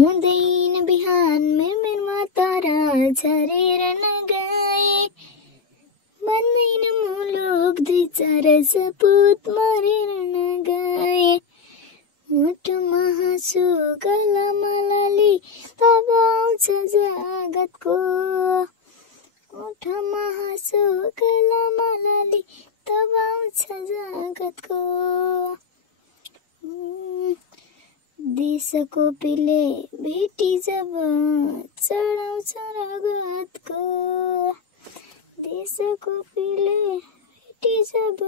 हुँदैन बिहान मेरमा तारा झरेर नगए, बन्दैन मुलुक दुई चार सपुत मरेर नगए। मुटुमा हाँसो गलामा लाली तब आउँछ जगतको, मुटुमा हाँसो गलामा लाली तब आउँछ जगतको। देशको पिले भेटी जब चढाउँछ रगतको, देशको पिले भेटी जब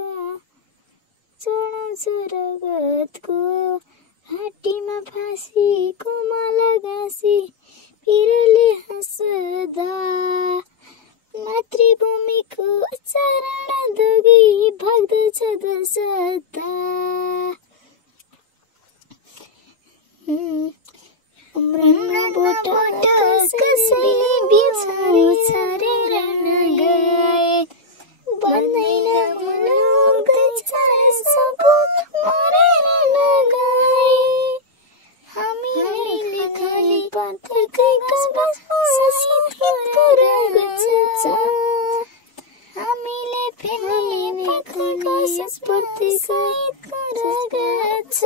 चढाउँछ रगतको। घाँटीमा फाँसीको माला गाँसी पिरले हाँस्दा, मातृभूमिको चरण दोगी भाग्दछ दर्शदा। उम्रमा बोटा कसैले बिछाउ छरेर नगए, बन्दैन मुलुक दुई चार सपुत मरेर नगए। हामीले खाली पत्रिकाको शहीदको रगत छ, हामीले फेर्ने पत्रिका शहीदको रगत छ।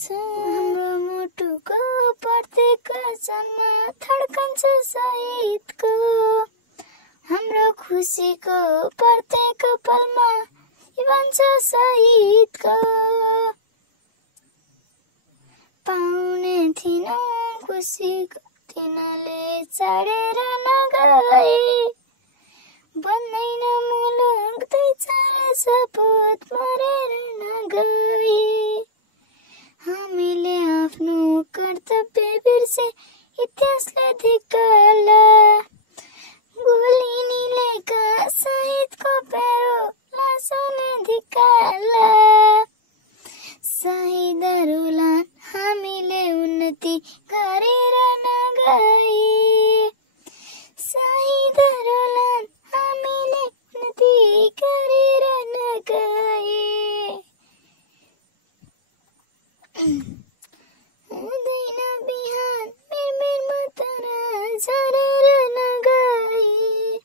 हाम्रो मुटुको प्रत्येक क्षणमा धड्कन्छ शहीदको, हाम्रो खुसीको प्रत्येक पलमा बन्छ शहीदको। पाउने थिनौं खुसी तिनीले छाडेर नगए, बन्दैन मुलुक दुई चार सपुत मरेर नगए। हामीले आफ्नो कर्तव्य बिर्से इतिहासले धिक्कार्ला, गोली निलेका शहीदको प्यारो लासले धिक्कार्ला। शहीदहरूलाई हामीले उन्नति गरेर नगए, शहीदहरूलाई हामीले उन्नति गरेर नगए। हुँदैन बिहान मेरमा तारा झरेर नगए,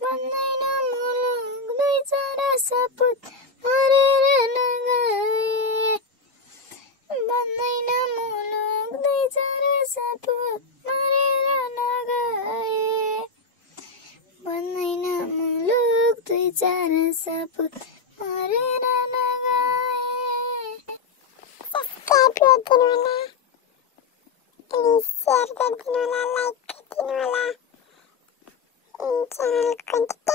बन्दैन मुलुक दुई चार सपुत मरेर नगए, बन्दैन मुलुक दुई चार सपुत मरेर नगए, बन्दैन मुलुक दुई चार सपुत मरेर नगए। सब्सक्राइब गरिदिनु होला, प्लिज सेयर गरिदिनु होला, लाइक गरिदिनु होला, च्यानल कन्टिन्यू